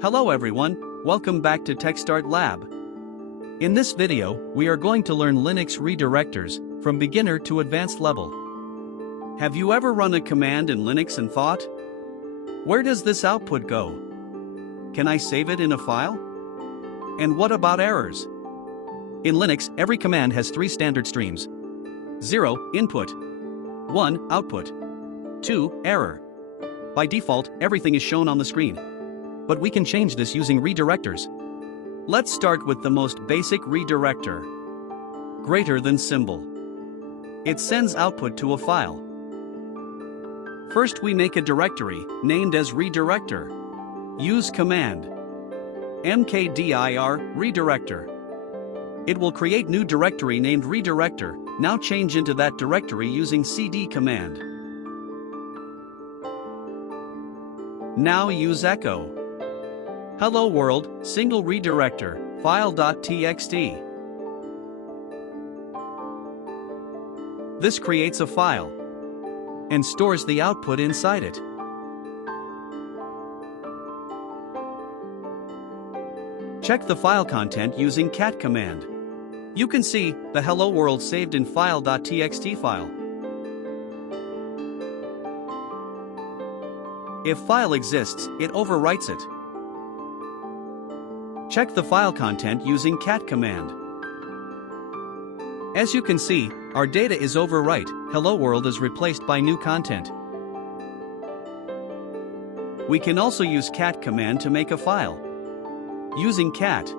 Hello everyone, welcome back to TechStart Lab. In this video, we are going to learn Linux redirectors, from beginner to advanced level. Have you ever run a command in Linux and thought, where does this output go? Can I save it in a file? And what about errors? In Linux, every command has three standard streams. 0, input. 1, output. 2, error. By default, everything is shown on the screen. But we can change this using redirectors. Let's start with the most basic redirector. Greater than symbol. It sends output to a file. First we make a directory, named as redirector. Use command mkdir redirector. It will create new directory named redirector. Now change into that directory using cd command. Now use echo. Hello world, single redirector, file.txt. This creates a file and stores the output inside it. Check the file content using cat command. You can see the hello world saved in file.txt file. If file exists, it overwrites it. Check the file content using cat command. As you can see, our data is overwrite, hello world is replaced by new content. We can also use cat command to make a file. Using cat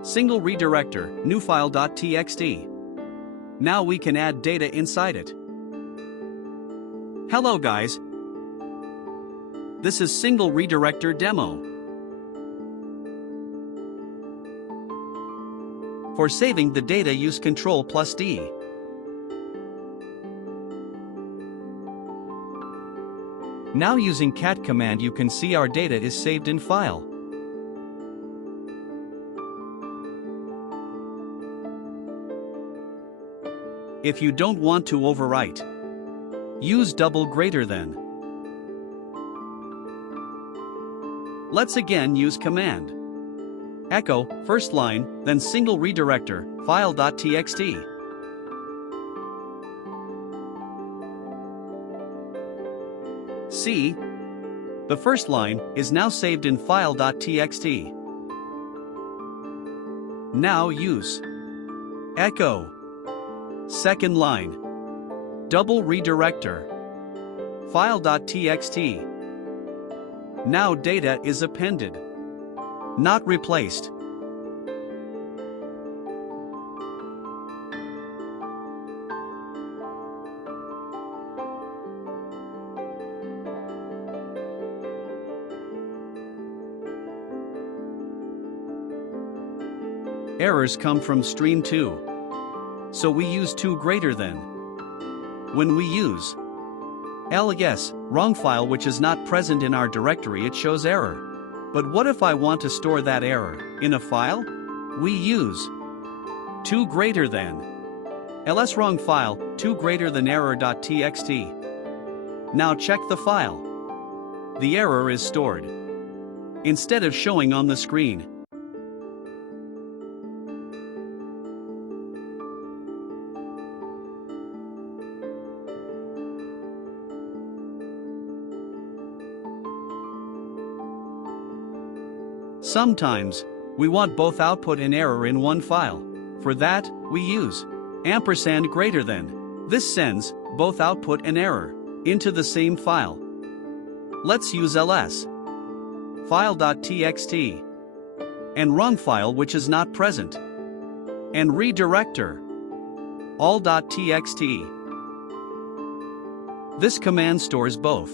single redirector, new file.txt. Now we can add data inside it. Hello guys. This is single redirector demo. For saving the data, use Ctrl+D. Now using cat command you can see our data is saved in file. If you don't want to overwrite, use double greater than. Let's again use command. Echo, first line, then single redirector, file.txt. See, the first line is now saved in file.txt. Now use echo, second line, double redirector, file.txt. Now data is appended, not replaced. Errors come from stream 2. So we use 2 greater than. When we use ls, wrong file which is not present in our directory, it shows error. But what if I want to store that error in a file? We use 2 greater than ls wrong file 2 greater than error.txt. Now check the file. The error is stored instead of showing on the screen. Sometimes, we want both output and error in one file. For that, we use ampersand greater than. This sends both output and error into the same file. Let's use ls, file.txt, and wrong file which is not present, and redirector, all.txt. This command stores both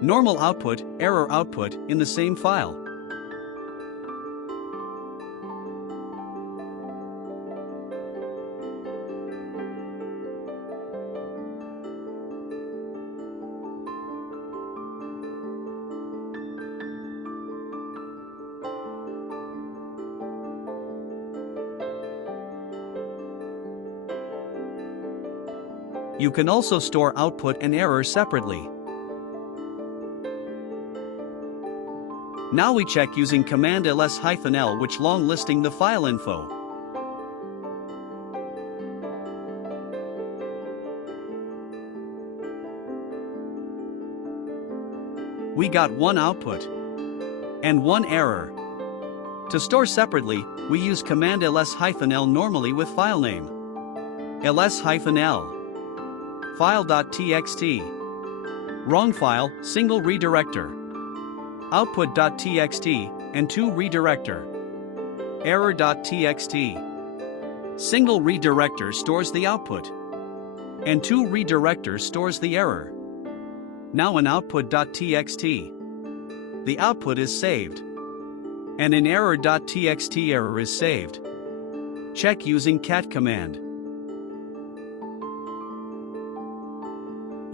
normal output, error output in the same file. You can also store output and error separately. Now we check using command ls-l, which long listing the file info. We got one output and one error. To store separately, we use command ls-l normally with file name. ls-l file.txt. Wrong file, single redirector. Output.txt and to redirector. Error.txt. Single redirector stores the output, and to redirector stores the error. Now in output.txt, the output is saved, and in error.txt error is saved. Check using cat command.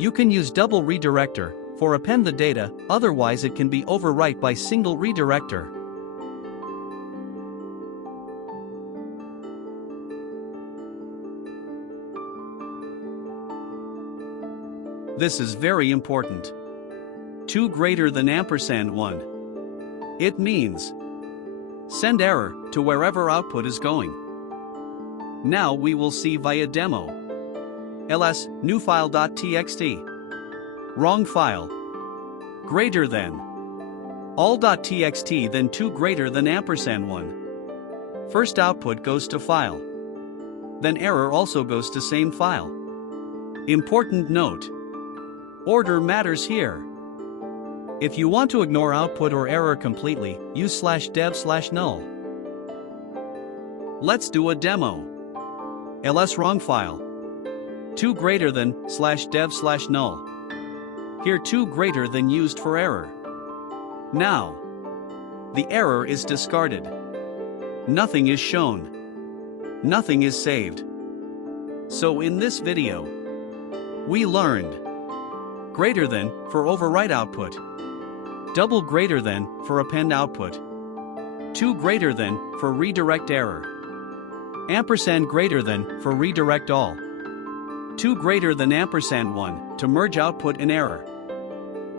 You can use double redirector for append the data, otherwise it can be overwrite by single redirector. This is very important. 2 greater than &1. It means send error to wherever output is going. Now we will see via demo. ls new file.txt. Wrong file. Greater than. all.txt then 2 greater than &1. First output goes to file. Then error also goes to same file. Important note. Order matters here. If you want to ignore output or error completely, use /dev/null. Let's do a demo. ls wrong file. 2 greater than /dev/null. Here 2 greater than used for error. Now, the error is discarded. Nothing is shown. Nothing is saved. So in this video, we learned greater than for overwrite output, double greater than for append output, 2 greater than for redirect error, ampersand greater than for redirect all, 2 greater than &1 to merge output and error,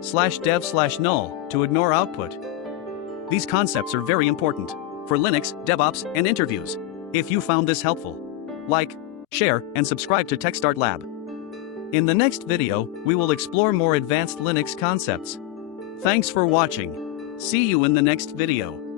/dev/null to ignore output. These concepts are very important for Linux, DevOps, and interviews. If you found this helpful, like, share, and subscribe to TechStart Lab. In the next video, we will explore more advanced Linux concepts. Thanks for watching. See you in the next video.